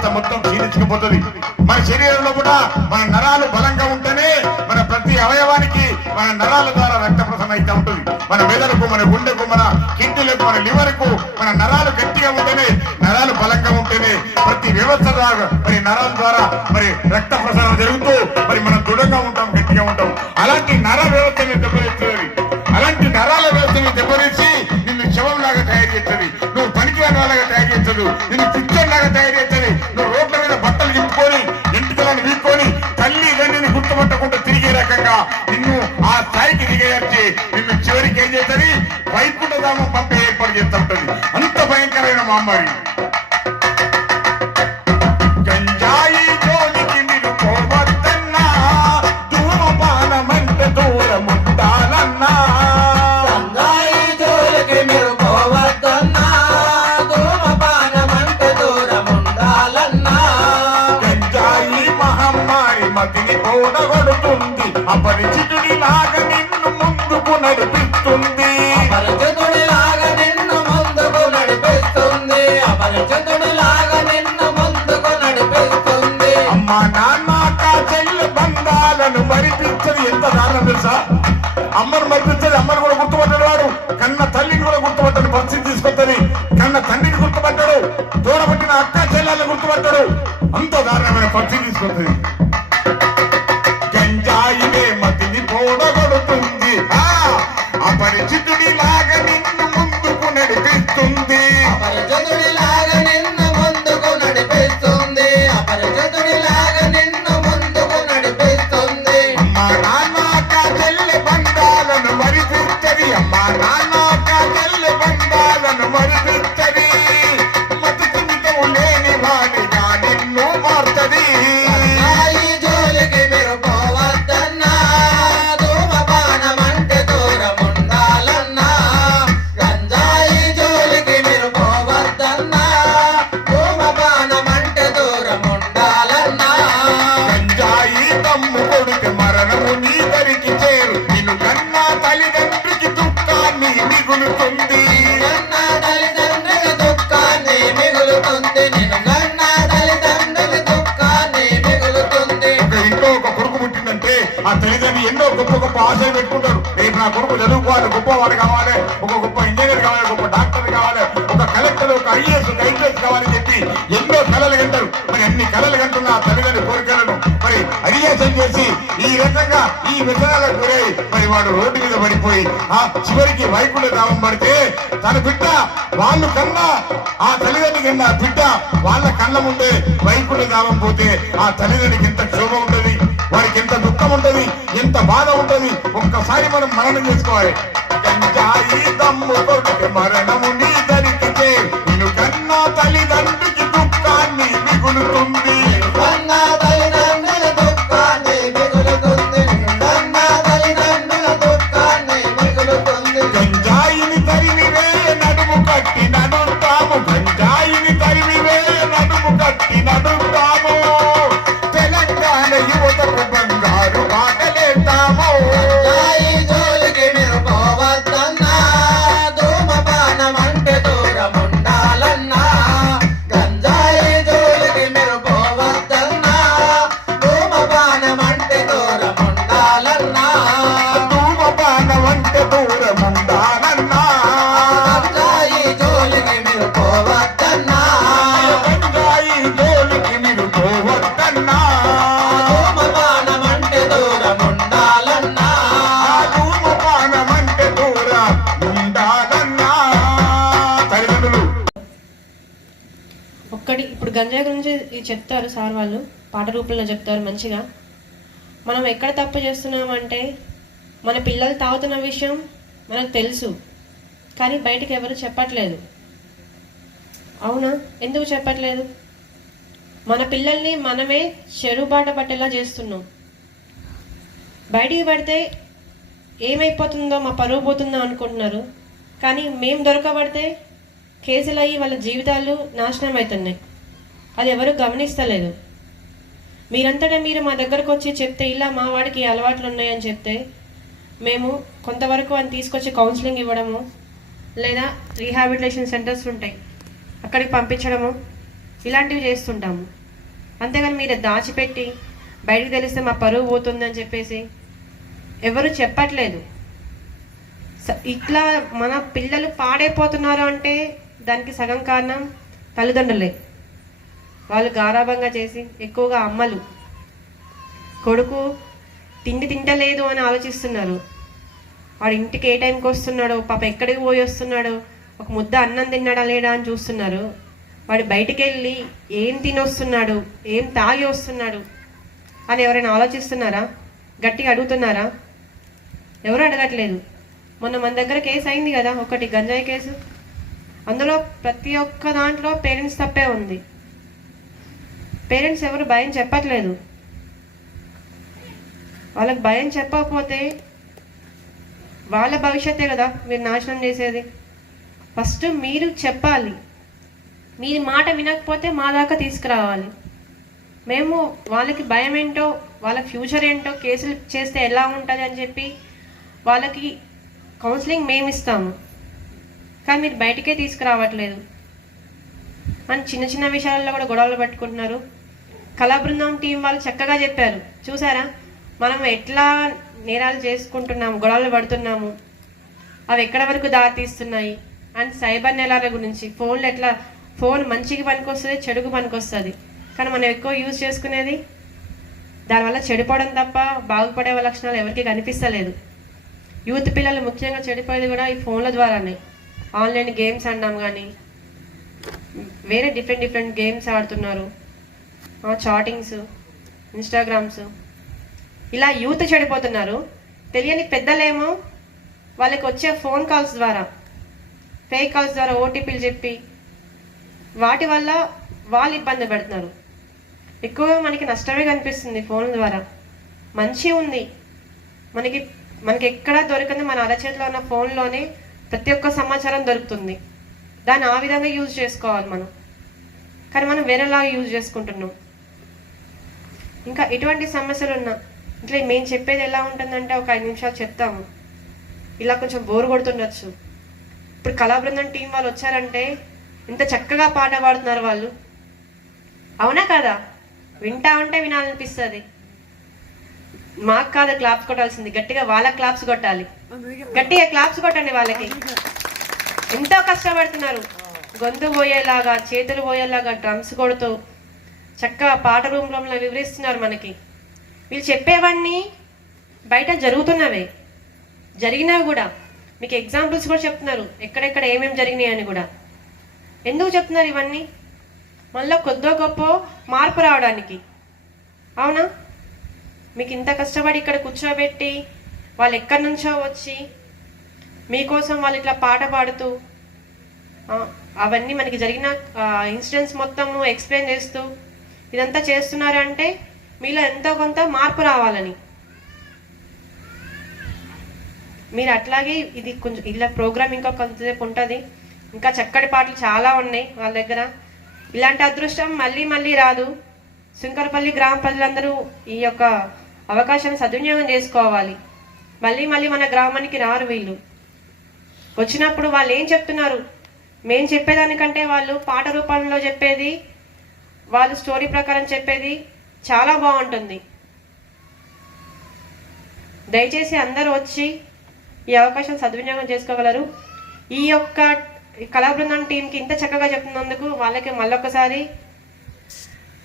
వ్యవస్థ మొత్తం క్షీణించుకుపోతుంది. మన శరీరంలో కూడా మన నరాలు బలంగా ఉంటేనే మన ప్రతి అవయవానికి మన నరాల ద్వారా రక్త ప్రసరణ అయితే ఉంటుంది. మన మెదడుకు, మన గుండెకు, మన కిడ్నీలకు, మన లివర్కు మన నరాలు గట్టిగా ఉంటేనే, నరాలు బలంగా ఉంటేనే ప్రతి వ్యవస్థ ద్వారా మరి నరాల ద్వారా మరి రక్త ప్రసరణ జరుగుతూ మరి మనం దృఢంగా ఉంటాం, గట్టిగా ఉంటాం. అలాంటి నర వ్యవస్థని దెబ్బతీస్తుంది. అలాంటి నరాల వ్యవస్థని దెబ్బతీసి నిన్ను శవంలాగా తయారు చేస్తుంది. నువ్వు పనికిరాని వాళ్ళగా తయారు చేస్తుంది. నిన్ను పిచ్చర్లాగా తయారు చేస్తుంది. నువ్వు రోడ్ల మీద బట్టలు చింపుకొని ఎంటికలను వీక్కొని తల్లి తండ్రిని గుర్తుపట్టకుండా తిరిగే రకంగా నిన్ను ఆ స్థాయికి దిగేర్చి నిన్ను చివరికి ఏం చేస్తుంది, వైకుంఠధామం పంపే ఏర్పాటు చేస్తూ ఉంటుంది. అంత భయంకరమైన మహమ్మారి. గంజాయి జోలికి మీరు పోవద్దన్నా, ధూమపానమంటే దూరం ఉండాలన్నా. గంజాయి జోలికి మీరు పోవద్దన్నా, ధూమపానమంటే దూరం ఉండాలన్నా. గంజాయి మహమ్మారి మతిని కూడగొడుతుంది, అపరిచితుడి లాగా నిన్ను ముందుకు నడిపిస్తుంది. అపరిచితుడిలాగా నిన్ను ముందుకు నడిపిస్తుంది. అపరిచితుడిలాగా నిన్ను ముందుకు నడిపిస్తుంది. అమ్మా నాన్న అక్క చెల్లి బంధాలను మరిపించదు. ఎంత దారుణం తెలుసా? అమ్మను మరిపించదు. అమ్మను కూడా గుర్తుపట్టాడు వాడు. కన్న తల్లిని కూడా గుర్తుపట్టాడు. పరిస్థితి తీసుకొస్తుంది. కన్న తండ్రిని గుర్తుపట్టాడు. దూరపట్టిన అక్క చెల్లెలను గుర్తుపట్టాడు. అంత దారుణమైన పరిస్థితి తీసుకొస్తుంది. గంజాయినే మతిని పోడగొడుతుంది, అపరిచితుడి లాగా నిన్ను ముందుకు నడిపిస్తుంది. అపరిచితుడిలాగా నిన్ను ముందుకు నడిపిస్తుంది. అపరిచితుడిలాగా నిన్ను ముందుకు నడిపిస్తుంది. అమ్మా నాన్న అక్క చెల్లి బంధాలను మరిపించది. అమ్మా నాన్న అక్క చెల్లి బంధాలను మరిపించది. మతి స్థిమితం లేని వాడిగా నిన్ను మార్చది. గంజాయి జోలికి మీరు పోవద్దన్నా, ధూమపానమంటే దూరం ఉండాలన్నా. గంజాయి జోలికి మీరు పోవద్దన్నా, ధూమపానమంటే దూరం ఉండాలన్నా. గంజాయి దమ్ము కొడుకు మరణము నీ దరికి చేరు. నిన్ను కన్నా తల్లిదండ్రికి దుఃఖాన్ని మిగులుతుంది. కన్నా తల్లిదండ్రుల దుఃఖాన్ని మిగులుతుంది. నిన్ను కన్నా తల్లిదండ్రుల దుఃఖాన్ని మిగులుతుంది. ఒక ఇంట్లో ఒక కొడుకు పుట్టిందంటే ఆ తల్లిదండ్రులు ఎన్నో గొప్ప గొప్ప ఆశలు పెట్టుకుంటారు. రేపు నా కొడుకు చదువుకోవాలి, గొప్పవాడు కావాలి, ఒక గొప్ప ఇంజనీర్ కావాలి, గొప్ప డాక్టర్ కావాలి, ఒక కలెక్టర్, ఒక ఐఏఎస్, ఒక ఐపీఎస్ కావాలని చెప్పి ఎన్నో కళలు కంటారు. మరి అన్ని కళలు కంటున్న ఆ తల్లిదండ్రుల కోరికలను మరి అరియాసం చేసి ఈ రకంగా ఈ వ్యసనాలకు గురై మరి వాడు రోడ్డు మీద పడిపోయి ఆ చివరికి వైకుంఠధామం పడితే తన బిడ్డ వాళ్ళు కన్నా ఆ తల్లిదండ్రుల కన్నా బిడ్డ వాళ్ళ కళ్ళ ముందే వైకుంఠధామం పోతే ఆ తల్లిదండ్రికి ఎంత క్షోభ ఉంటది, వారికి ఎంత దుఃఖం ఉంటది, ఎంత బాధ ఉంటది. ఒక్కసారి మనం మననం చేసుకోవాలి. గంజాయి దమ్ము కొడుకు మరణము నీ దరికి చేరు. నిన్ను కన్నా తల్లిదండ్రికి దుఃఖాన్ని మిగులుతుంది. కన్నా తల్లిదండ్రుల దుఃఖాన్ని మిగులుతుంది. కన్నా తల్లిదండ్రుల దుఃఖాన్ని మిగులుతుంది. గంజాయిని తరిమివే నడుము కట్టి నడుస్తాము. గంజాయిని తరిమివే నడుము కట్టి నడుస్తాము. తెలంగాణ యువతకు బంగారు బాటలేస్తాము. గంజాయి జోలికి మీరు పోవద్దన్నా, ధూమపానమంటే దూరం ఉండాలన్నా. గంజాయి జోలికి మీరు పోవద్దన్నా, ధూమపానమంటే దూరం ఉండాలన్నా. ధూమపానం అంటే దూరం ఉండాలన్నా. గంజాయి జోలికి మీరు పోవద్దన్నా, గంజాయి జోలికి మీరు పోవద్దన్నా. ధూమపానమంటే దూరం ఉండాలన్నా. ధూమపానం అంటే దూరం ఉండాలన్నా. తల్లిదండ్రులు ఇప్పుడు గంజాయి గురించి చెప్తారు సార్ వాళ్ళు, పాట రూపంలో చెప్తారు మంచిగా. మనం ఎక్కడ తప్పు చేస్తున్నామంటే మన పిల్లలు తాగుతున్న విషయం మనకు తెలుసు, కానీ బయటికి ఎవరు చెప్పట్లేదు. అవునా? ఎందుకు చెప్పట్లేదు? మన పిల్లల్ని మనమే చెడు బాట పట్టేలా చేస్తున్నాం. బయటికి పడితే ఏమైపోతుందో, మా పరువు పోతుందో అనుకుంటున్నారు. కానీ మేము దొరకబడితే కేసులు అయ్యి వాళ్ళ జీవితాలు నాశనం అవుతున్నాయి. అది ఎవరు గమనిస్తలేదు. మీరంతటా మీరు మా దగ్గరకు వచ్చి చెప్తే, ఇలా మా వాడికి అలవాట్లు ఉన్నాయని చెప్తే మేము కొంతవరకు అని తీసుకొచ్చి కౌన్సిలింగ్ ఇవ్వడము, లేదా రీహాబిలిటేషన్ సెంటర్స్ ఉంటాయి అక్కడికి పంపించడము, ఇలాంటివి చేస్తుంటాము. అంతేగాని మీరు దాచిపెట్టి బయటికి తెలిస్తే మా పరువు పోతుందని చెప్పేసి ఎవరు చెప్పట్లేదు. ఇట్లా మన పిల్లలు పాడైపోతున్నారు అంటే దానికి సగం కారణం తల్లిదండ్రులే. వాళ్ళు గారాబంగా చేసి, ఎక్కువగా అమ్మలు కొడుకు తిండి తింటలేదు అని ఆలోచిస్తున్నారు. వాడు ఇంటికి ఏ టైంకి వస్తున్నాడో, పాప ఎక్కడికి పోయి వస్తున్నాడో, ఒక ముద్ద అన్నం తిన్నాడా లేడా అని చూస్తున్నారు. వాడు బయటికి వెళ్ళి ఏం తినొస్తున్నాడు, ఏం తాగి వస్తున్నాడు అని ఎవరైనా ఆలోచిస్తున్నారా? గట్టిగా అడుగుతున్నారా? ఎవరు అడగట్లేదు. మొన్న మన దగ్గర కేసు అయింది కదా, ఒకటి గంజాయి కేసు. అందులో ప్రతి ఒక్క దాంట్లో పేరెంట్స్ తప్పే ఉంది. పేరెంట్స్ ఎవరు భయం చెప్పట్లేదు. వాళ్ళకి భయం చెప్పకపోతే వాళ్ళ భవిష్యత్తే కదా మీరు నాశనం చేసేది. ఫస్ట్ మీరు చెప్పాలి. మీరు మాట వినకపోతే మా దాకా తీసుకురావాలి. మేము వాళ్ళకి భయం ఏంటో, వాళ్ళ ఫ్యూచర్ ఏంటో, కేసులు చేస్తే ఎలా ఉంటుంది అని చెప్పి వాళ్ళకి కౌన్సిలింగ్ మేము ఇస్తాము. కానీ మీరు బయటకే తీసుకురావట్లేదు అని చిన్న చిన్న విషయాల్లో కూడా గొడవలు పెట్టుకుంటున్నారు. కళా బృందం టీం వాళ్ళు చక్కగా చెప్పారు. చూసారా మనం ఎట్లా నేరాలు చేసుకుంటున్నాము, గొడవలు పడుతున్నాము, అవి ఎక్కడ వరకు దారితీస్తున్నాయి అండ్ సైబర్ నేరాల గురించి. ఫోన్లు ఎట్లా, ఫోన్ మంచికి పనికొస్తుంది, చెడుకు పనికొస్తుంది. కానీ మనం ఎక్కువ యూజ్ చేసుకునేది దానివల్ల చెడిపోవడం తప్ప బాగుపడే లక్షణాలు ఎవరికి కనిపిస్తలేదు. యూత్ పిల్లలు ముఖ్యంగా చెడిపోయేది కూడా ఈ ఫోన్ల ద్వారానే. ఆన్లైన్ గేమ్స్ అన్నాం, కానీ వేరే డిఫరెంట్ గేమ్స్ ఆడుతున్నారు. చాటింగ్స్, ఇన్స్టాగ్రామ్స్, ఇలా యూత్ చెడిపోతున్నారు. తెలియని పెద్దలేమో వాళ్ళకి వచ్చే ఫోన్ కాల్స్ ద్వారా, ఫేక్ కాల్స్ ద్వారా ఓటీపీలు చెప్పి వాటి వల్ల వాళ్ళు ఇబ్బంది పెడుతున్నారు. ఎక్కువగా మనకి నష్టమే కనిపిస్తుంది ఫోన్ ద్వారా. మంచి ఉంది, మనకి ఎక్కడా దొరకదు. మన అరచేతిలో ఉన్న ఫోన్లోనే ప్రతి ఒక్క సమాచారం దొరుకుతుంది. దాన్ని ఆ విధంగా యూజ్ చేసుకోవాలి మనం. కానీ మనం వేరేలాగా యూజ్ చేసుకుంటున్నాం. ఇంకా ఎటువంటి సమస్యలు ఉన్నా ఇట్లా మేము చెప్పేది ఎలా ఉంటుందంటే ఒక 5 నిమిషాలు చెప్తాము. ఇలా కొంచెం బోర్ కొడుతుండొచ్చు. ఇప్పుడు కళా బృందం టీం వాళ్ళు వచ్చారంటే ఇంత చక్కగా పాట పాడుతున్నారు వాళ్ళు. అవునా కదా? వింటా ఉంటే వినాలనిపిస్తుంది. మాకు కాదు క్లాప్స్ కొట్టాల్సింది, గట్టిగా వాళ్ళకి క్లాప్స్ కొట్టాలి. గట్టిగా క్లాప్స్ కొట్టండి వాళ్ళకి. ఎంతో కష్టపడుతున్నారు. గొంతు పోయేలాగా, చేతులు పోయేలాగా డ్రమ్స్ కొడుతూ చక్కగా పాట రూపంలో వివరిస్తున్నారు మనకి. వీళ్ళు చెప్పేవన్నీ బయట జరుగుతున్నవే, జరిగినవి కూడా మీకు ఎగ్జాంపుల్స్ కూడా చెప్తున్నారు. ఎక్కడెక్కడ ఏమేమి జరిగినాయి అని కూడా. ఎందుకు చెప్తున్నారు ఇవన్నీ? మళ్ళీ కొద్దో గొప్ప మార్పు రావడానికి. అవునా? మీకు ఇంత కష్టపడి ఇక్కడ కూర్చోబెట్టి వాళ్ళు ఎక్కడి నుంచో వచ్చి మీకోసం వాళ్ళు ఇట్లా పాట పాడుతూ అవన్నీ మనకి జరిగిన ఇన్సిడెంట్స్ మొత్తము ఎక్స్ప్లెయిన్ చేస్తూ ఇదంతా చేస్తున్నారు అంటే మీలో ఎంతో కొంత మార్పు రావాలని. మీరు అట్లాగే ఇది కొంచెం ఇలా ప్రోగ్రామ్ ఇంకా కొంతసేపు ఉంటుంది. ఇంకా చక్కటి పాటలు చాలా ఉన్నాయి వాళ్ళ దగ్గర. ఇలాంటి అదృష్టం మళ్ళీ మళ్ళీ రాదు. శంకరపల్లి గ్రామ ప్రజలందరూ ఈ యొక్క అవకాశాన్ని సద్వినియోగం చేసుకోవాలి. మళ్ళీ మళ్ళీ మన గ్రామానికి రారు వీళ్ళు. వచ్చినప్పుడు వాళ్ళు ఏం చెప్తున్నారు, మేము చెప్పేదానికంటే వాళ్ళు పాట రూపంలో చెప్పేది, వాళ్ళు స్టోరీ ప్రకారం చెప్పేది చాలా బాగుంటుంది. దయచేసి అందరూ వచ్చి ఈ అవకాశం సద్వినియోగం చేసుకోగలరు. ఈ యొక్క కళా బృందం టీంకి ఇంత చక్కగా చెప్తున్నందుకు వాళ్ళకి మళ్ళొకసారి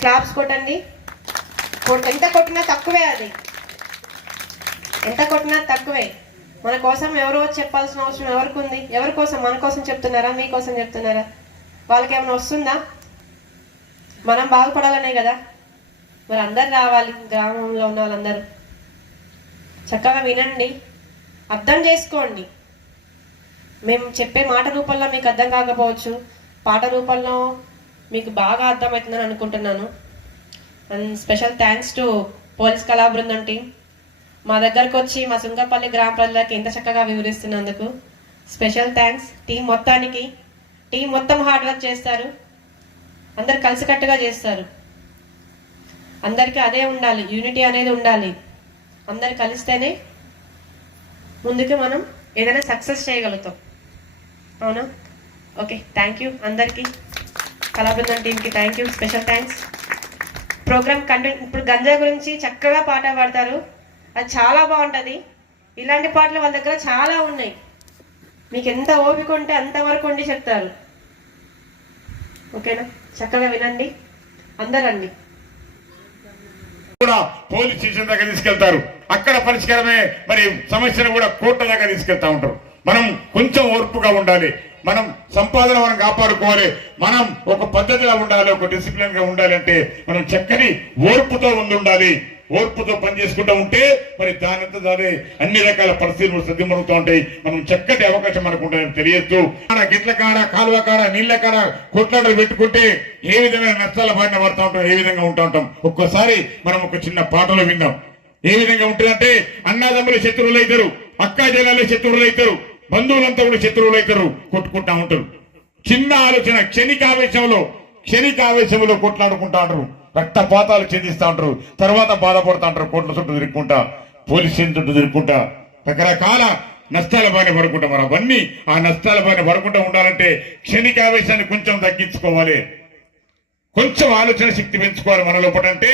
క్లాప్స్ కొట్టండి. ఎంత కొట్టినా తక్కువే, అది ఎంత కొట్టినా తక్కువే. మన కోసం ఎవరో చెప్పాల్సిన అవసరం ఎవరికి ఉంది? ఎవరి కోసం? మన కోసం చెప్తున్నారా, మీకోసం చెప్తున్నారా? వాళ్ళకి ఏమైనా వస్తుందా? మనం బాగుపడాలనే కదా. మరి అందరు రావాలి, గ్రామంలో ఉన్న వాళ్ళందరూ చక్కగా వినండి, అర్థం చేసుకోండి. మేము చెప్పే మాట రూపంలో మీకు అర్థం కాకపోవచ్చు, పాట రూపంలో మీకు బాగా అర్థమవుతుందని అనుకుంటున్నాను. And special thanks to police కళా బృందం టీం. మా దగ్గరకు వచ్చి మా సుంకపల్లి గ్రామ ప్రజలకి ఇంత చక్కగా వివరిస్తున్నందుకు స్పెషల్ థ్యాంక్స్. టీం మొత్తానికి, టీం మొత్తం హార్డ్ వర్క్ చేస్తారు, అందరు కలిసికట్టుగా చేస్తారు. అందరికీ అదే ఉండాలి, యూనిటీ అనేది ఉండాలి. అందరు కలిస్తేనే ముందుకు మనం ఏదైనా సక్సెస్ చేయగలుగుతాం. అవునా? ఓకే, థ్యాంక్ యూ అందరికీ. కళాబృందం టీంకి thank you, special thanks. Program content ఇప్పుడు గంజా గురించి చక్కగా పాట పాడతారు, అది చాలా బాగుంటుంది. ఇలాంటి పాటలు వాళ్ళ దగ్గర చాలా ఉన్నాయి, మీకు ఎంత ఓపిక ఉంటే అంతవరకు ఉండి చెప్తారు. ఓకేనా, చక్కగా వినండి, అందరూ రండి. కూడా పోలీస్ స్టేషన్ దాకా తీసుకెళ్తారు, అక్కడ పరిష్కారమే మరి సమస్యను కూడా కోర్టు దాకా తీసుకెళ్తా ఉంటారు. మనం కొంచెం ఓర్పుగా ఉండాలి, మనం సంపాదన మనం కాపాడుకోవాలి, మనం ఒక పద్ధతిలో ఉండాలి, ఒక డిసిప్లిన్ గా ఉండాలి. అంటే మనం చక్కని ఓర్పుతో ఉండాలి, ఓర్పుతో పని చేసుకుంటూ ఉంటే మరి దానంతా దాని అన్ని రకాల పరిస్థితులు సద్దిమరుగుతూ ఉంటాయి. మనం చక్కటి అవకాశం మనకు ఉంటుందని తెలియచ్చు. గిట్ల కాడ, కాలువ కాడ, నీళ్ల కాడ కొట్లాటలు పెట్టుకుంటే ఏ విధమైన నష్టాల బారిన పడుతూ ఉంటాం, ఏ విధంగా ఉంటూ ఉంటాం. ఒక్కోసారి మనం ఒక చిన్న పాటలో విందాం. ఏ విధంగా ఉంటుందంటే అన్నదమ్ములు శత్రువులు అవుతారు, అక్కా జనాలు శత్రువులు అవుతారు, బంధువులంతా కూడా శత్రువులు అవుతారు, కొట్టుకుంటా ఉంటారు. చిన్న ఆలోచన క్షణికావేశంలో కొట్లాడుకుంటా ఉంటారు, రక్తపాతాలు చెందిస్తూ ఉంటారు, తర్వాత బాధపడుతూ ఉంటారు, కోట్ల చుట్టూ తిరుగుకుంటా, పోలీస్ స్టేషన్ చుట్టూ తిరుగుకుంటా, రకరకాల నష్టాల బారిన పడుకుంటా. మరి అవన్నీ ఆ నష్టాల బారిన పడకుండా ఉండాలంటే క్షణికావేశాన్ని కొంచెం తగ్గించుకోవాలి, కొంచెం ఆలోచన శక్తి పెంచుకోవాలి మన లోపల. అంటే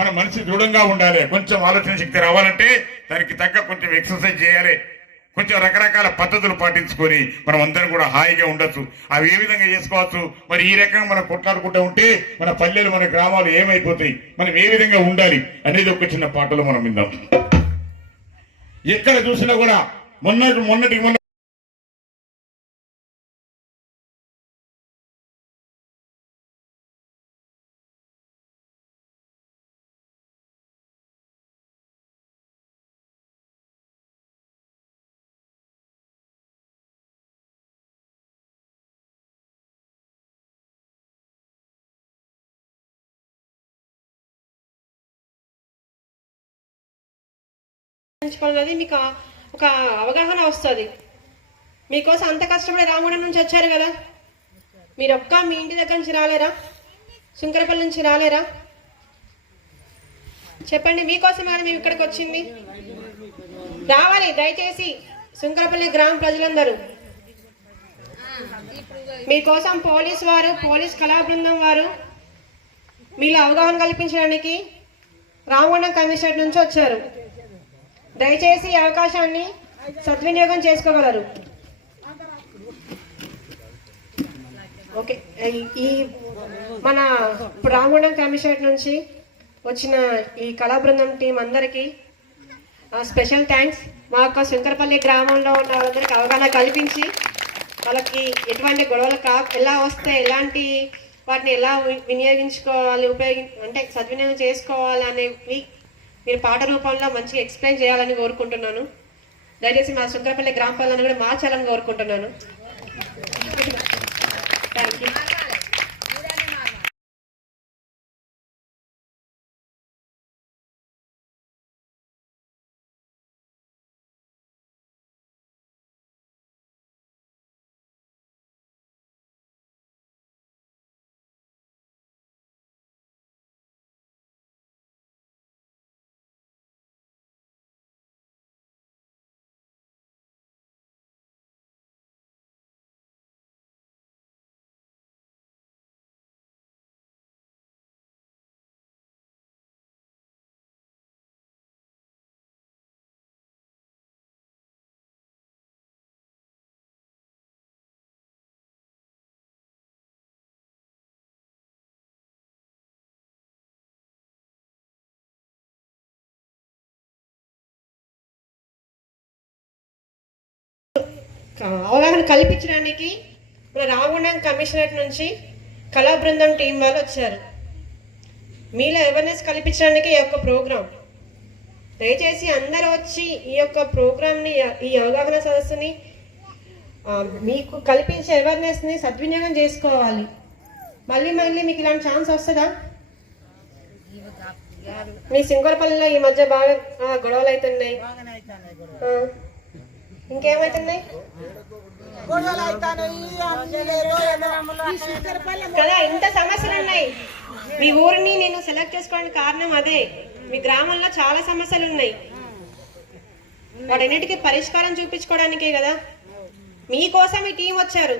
మన మనసు దృఢంగా ఉండాలి. కొంచెం ఆలోచన శక్తి రావాలంటే దానికి తగ్గ కొంచెం ఎక్సర్సైజ్ చేయాలి, కొంచెం రకరకాల పద్ధతులు పాటించుకొని మనం అందరం కూడా హాయిగా ఉండొచ్చు. అవి ఏ విధంగా చేసుకోవచ్చు, మరి ఈ రకంగా మనం కొట్లాడుకుంటూ ఉంటే మన పల్లెలు, మన గ్రామాలు ఏమైపోతాయి, మనం ఏ విధంగా ఉండాలి అనేది ఒక చిన్న పాటలో మనం విందాం. ఎక్కడ చూసినా కూడా మొన్నటికి మొన్న అది మీకు ఒక అవగాహన వస్తుంది. మీకోసం అంత కష్టపడి రామగుండం నుంచి వచ్చారు కదా, మీరు మీ ఇంటి దగ్గర నుంచి రాలేరా, శంకరపల్లి నుంచి రాలేరా? చెప్పండి, మీకోసం కదా మేము ఇక్కడికి వచ్చింది. రావాలి దయచేసి, శంకరపల్లి గ్రామ ప్రజలందరూ మీకోసం పోలీస్ కళా బృందం వారు మీలో అవగాహన కల్పించడానికి రామగుండం కమిషనరేట్ నుంచి వచ్చారు. దయచేసి ఈ అవకాశాన్ని సద్వినియోగం చేసుకోగలరు. ఓకే, ఈ మన రామగుండం కమిషనరేట్ నుంచి వచ్చిన ఈ కళా బృందం టీం అందరికీ స్పెషల్ థ్యాంక్స్. మా యొక్క శంకరపల్లి గ్రామంలో ఉన్న వాళ్ళందరికీ అవగాహన కల్పించి వాళ్ళకి ఎటువంటి గొడవలు ఎలా వస్తే ఎలాంటి వాటిని ఎలా వినియోగించుకోవాలి, అంటే సద్వినియోగం చేసుకోవాలి అనేవి మీరు పాట రూపంలో మంచిగా ఎక్స్ప్లెయిన్ చేయాలని కోరుకుంటున్నాను. దయచేసి మా శంకరపల్లి గ్రామ ప్రజలను కూడా మార్చాలని కోరుకుంటున్నాను. Thank you. అవగాహన కల్పించడానికి మన రామగుండం కమిషనరేట్ నుంచి కళా బృందం టీం వాళ్ళు వచ్చారు. మీలో అవేర్నెస్ కల్పించడానికి ఈ యొక్క ప్రోగ్రాం. దయచేసి అందరూ వచ్చి ఈ యొక్క ప్రోగ్రామ్ని, ఈ అవగాహన సదస్సుని మీకు కల్పించే అవేర్నెస్ని సద్వినియోగం చేసుకోవాలి. మళ్ళీ మీకు ఇలాంటి ఛాన్స్ వస్తుందా? మీ శంకరపల్లిలో ఈ మధ్య బాగా గొడవలు అవుతున్నాయి, ఇంకేమవుతున్నాయి కదా, ఇంత సమస్యలు ఉన్నాయి. మీ ఊరిని నేను సెలెక్ట్ చేసుకోవడానికి కారణం అదే. మీ గ్రామంలో చాలా సమస్యలు ఉన్నాయి, వాటన్నిటికీ పరిష్కారం చూపించుకోవడానికే కదా. మీకోసం ఈ టీం వచ్చారు.